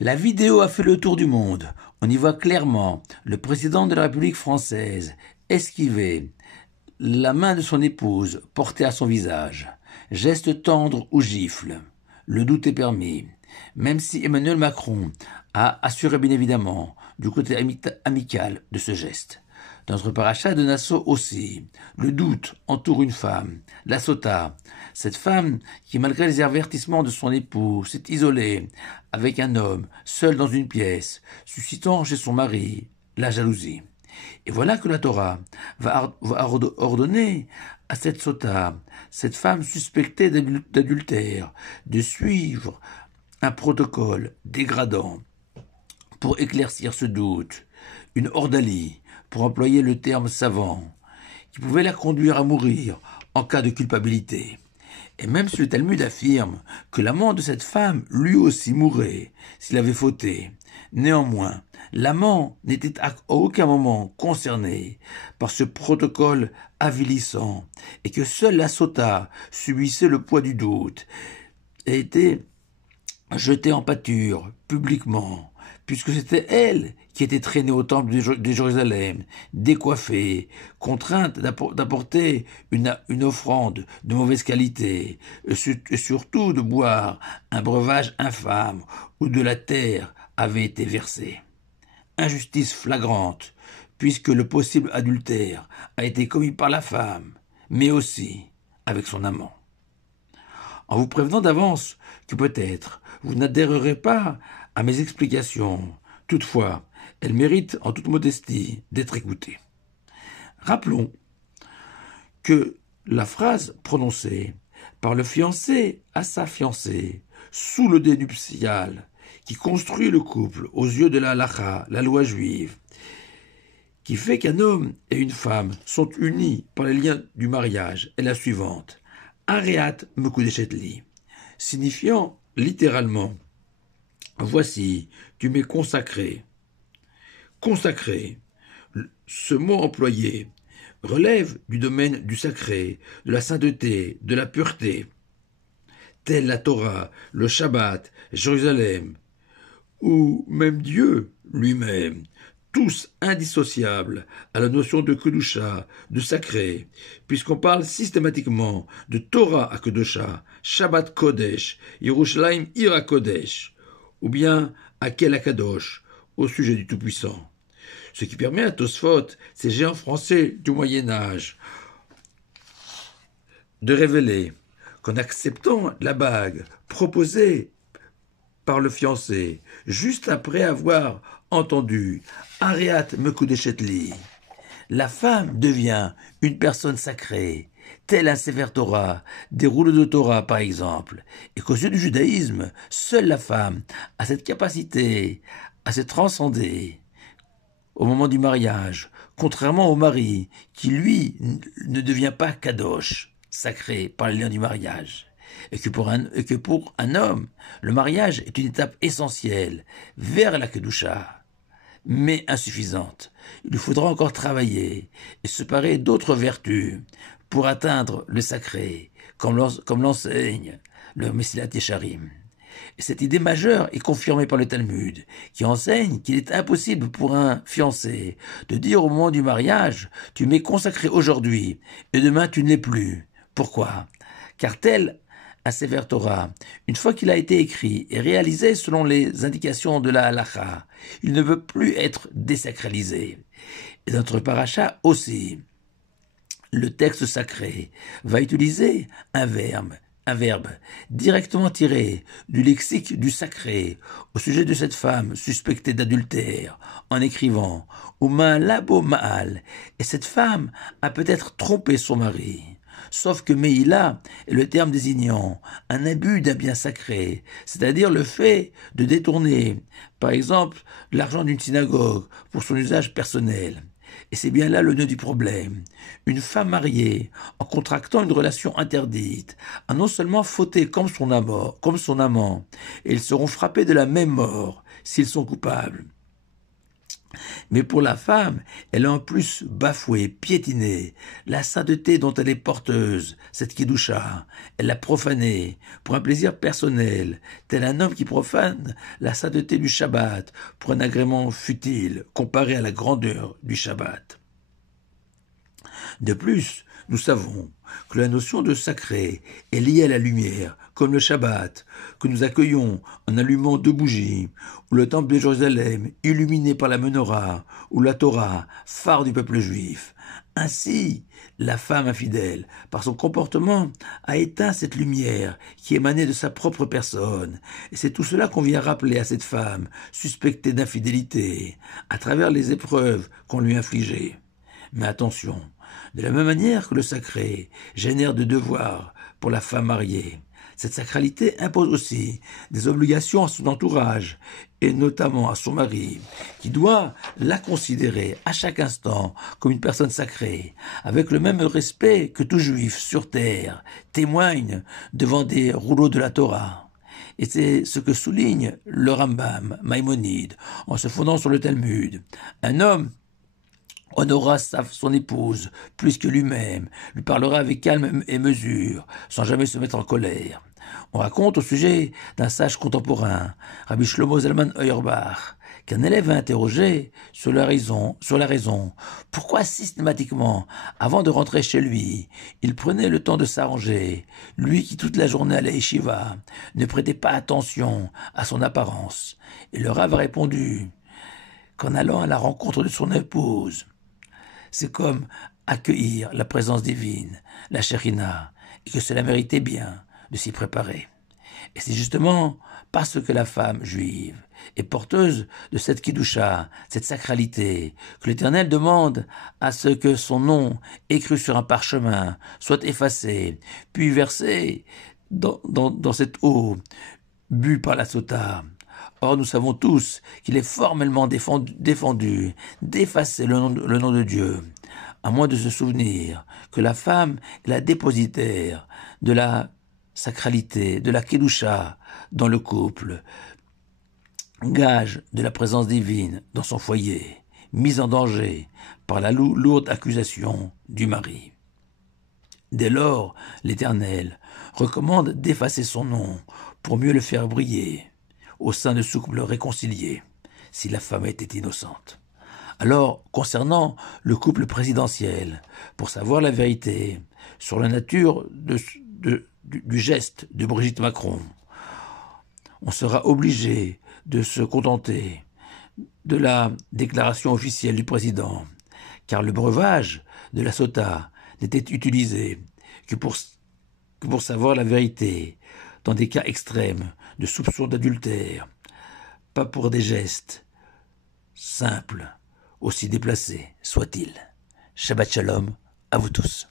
La vidéo a fait le tour du monde. On y voit clairement le président de la République française esquiver la main de son épouse portée à son visage. Geste tendre ou gifle. Le doute est permis. Même si Emmanuel Macron a assuré bien évidemment du côté amical de ce geste. Dans notre paracha de Nassau aussi, le doute entoure une femme, la Sota, cette femme qui, malgré les avertissements de son époux, s'est isolée avec un homme, seul dans une pièce, suscitant chez son mari la jalousie. Et voilà que la Torah va ordonner à cette Sota, cette femme suspectée d'adultère, de suivre un protocole dégradant pour éclaircir ce doute, une ordalie, pour employer le terme savant, qui pouvait la conduire à mourir en cas de culpabilité. Et même si le Talmud affirme que l'amant de cette femme lui aussi mourrait s'il avait fauté, néanmoins, l'amant n'était à aucun moment concerné par ce protocole avilissant et que seule la Sota subissait le poids du doute et était jetée en pâture publiquement, puisque c'était elle qui était traînée au temple de Jérusalem, décoiffée, contrainte d'apporter une offrande de mauvaise qualité, et surtout de boire un breuvage infâme où de la terre avait été versée. Injustice flagrante, puisque le possible adultère a été commis par la femme, mais aussi avec son amant. En vous prévenant d'avance que peut-être vous n'adhérerez pas à mes explications, toutefois, elles méritent en toute modestie d'être écoutées. Rappelons que la phrase prononcée par le fiancé à sa fiancée, sous le dé nuptial, qui construit le couple aux yeux de la halacha, la loi juive, qui fait qu'un homme et une femme sont unis par les liens du mariage, est la suivante. Areat mekudeshet-li, signifiant littéralement « Voici, tu m'es consacré ». Consacré, ce mot employé, relève du domaine du sacré, de la sainteté, de la pureté, telle la Torah, le Shabbat, Jérusalem, ou même Dieu lui-même, tous indissociables à la notion de Kedusha, de sacré, puisqu'on parle systématiquement de Torah à Kedusha, Shabbat Kodesh, Yerushalayim Ira Kodesh, ou bien Akel Akadosh, au sujet du Tout-Puissant. Ce qui permet à Tosfot, ces géants français du Moyen-Âge, de révéler qu'en acceptant la bague proposée par le fiancé, juste après avoir entendu Areat mekudeshet-li, la femme devient une personne sacrée, tel un Sefer Torah, des rouleaux de Torah par exemple, et qu'aux yeux du judaïsme, seule la femme a cette capacité à se transcender au moment du mariage, contrairement au mari, qui lui ne devient pas kadosh, sacré par les liens du mariage. Et que pour un homme, le mariage est une étape essentielle vers la kedusha, mais insuffisante. Il lui faudra encore travailler et se parer d'autres vertus pour atteindre le sacré, comme l'enseigne le Mesilat Yesharim. Et cette idée majeure est confirmée par le Talmud, qui enseigne qu'il est impossible pour un fiancé de dire au moment du mariage « Tu m'es consacré aujourd'hui, et demain tu ne l'es plus ». Pourquoi ? Car tel un Sefer Torah, une fois qu'il a été écrit et réalisé selon les indications de la halacha, il ne peut plus être désacralisé. Et notre paracha aussi. Le texte sacré va utiliser un verbe directement tiré du lexique du sacré au sujet de cette femme suspectée d'adultère en écrivant « Uma labo ma'al » et cette femme a peut-être trompé son mari. Sauf que Meïla est le terme désignant un abus d'un bien sacré, c'est-à-dire le fait de détourner, par exemple, l'argent d'une synagogue pour son usage personnel. Et c'est bien là le nœud du problème. Une femme mariée, en contractant une relation interdite, a non seulement fauté comme son amant, et ils seront frappés de la même mort s'ils sont coupables. Mais pour la femme, elle a en plus bafoué, piétiné la sainteté dont elle est porteuse, cette Kidoucha. Elle l'a profanée pour un plaisir personnel, tel un homme qui profane la sainteté du Shabbat pour un agrément futile comparé à la grandeur du Shabbat. De plus, nous savons que la notion de sacré est liée à la lumière, comme le Shabbat, que nous accueillons en allumant 2 bougies, ou le temple de Jérusalem, illuminé par la menorah, ou la Torah, phare du peuple juif. Ainsi, la femme infidèle, par son comportement, a éteint cette lumière qui émanait de sa propre personne. Et c'est tout cela qu'on vient rappeler à cette femme, suspectée d'infidélité, à travers les épreuves qu'on lui infligeait. Mais attention, de la même manière que le sacré génère de devoirs pour la femme mariée, cette sacralité impose aussi des obligations à son entourage, et notamment à son mari, qui doit la considérer à chaque instant comme une personne sacrée, avec le même respect que tout juif sur terre témoigne devant des rouleaux de la Torah. Et c'est ce que souligne le Rambam Maïmonide en se fondant sur le Talmud. Un homme honorera son épouse plus que lui-même, lui parlera avec calme et mesure, sans jamais se mettre en colère. On raconte au sujet d'un sage contemporain, Rabbi Shlomo Zalman Auerbach, qu'un élève a interrogé sur la raison pourquoi systématiquement, avant de rentrer chez lui, il prenait le temps de s'arranger, lui qui toute la journée allait à Yeshiva, ne prêtait pas attention à son apparence. Et le Rav a répondu qu'en allant à la rencontre de son épouse, c'est comme accueillir la présence divine, la Shekhinah, et que cela méritait bien de s'y préparer. Et c'est justement parce que la femme juive est porteuse de cette Kidusha, cette sacralité, que l'Éternel demande à ce que son nom, écrit sur un parchemin, soit effacé, puis versé dans cette eau, bu par la sota. Or, nous savons tous qu'il est formellement défendu d'effacer le nom de Dieu, à moins de se souvenir que la femme est la dépositaire de la sacralité, de la Kedusha dans le couple, gage de la présence divine dans son foyer, mise en danger par la lourde accusation du mari. Dès lors, l'Éternel recommande d'effacer son nom pour mieux le faire briller au sein de ce couple réconcilié, si la femme était innocente. Alors, concernant le couple présidentiel, pour savoir la vérité sur la nature du geste de Brigitte Macron, on sera obligé de se contenter de la déclaration officielle du président, car le breuvage de la sota n'était utilisé que pour savoir la vérité dans des cas extrêmes de soupçon d'adultère, pas pour des gestes simples, aussi déplacés soient-ils. Shabbat Shalom à vous tous.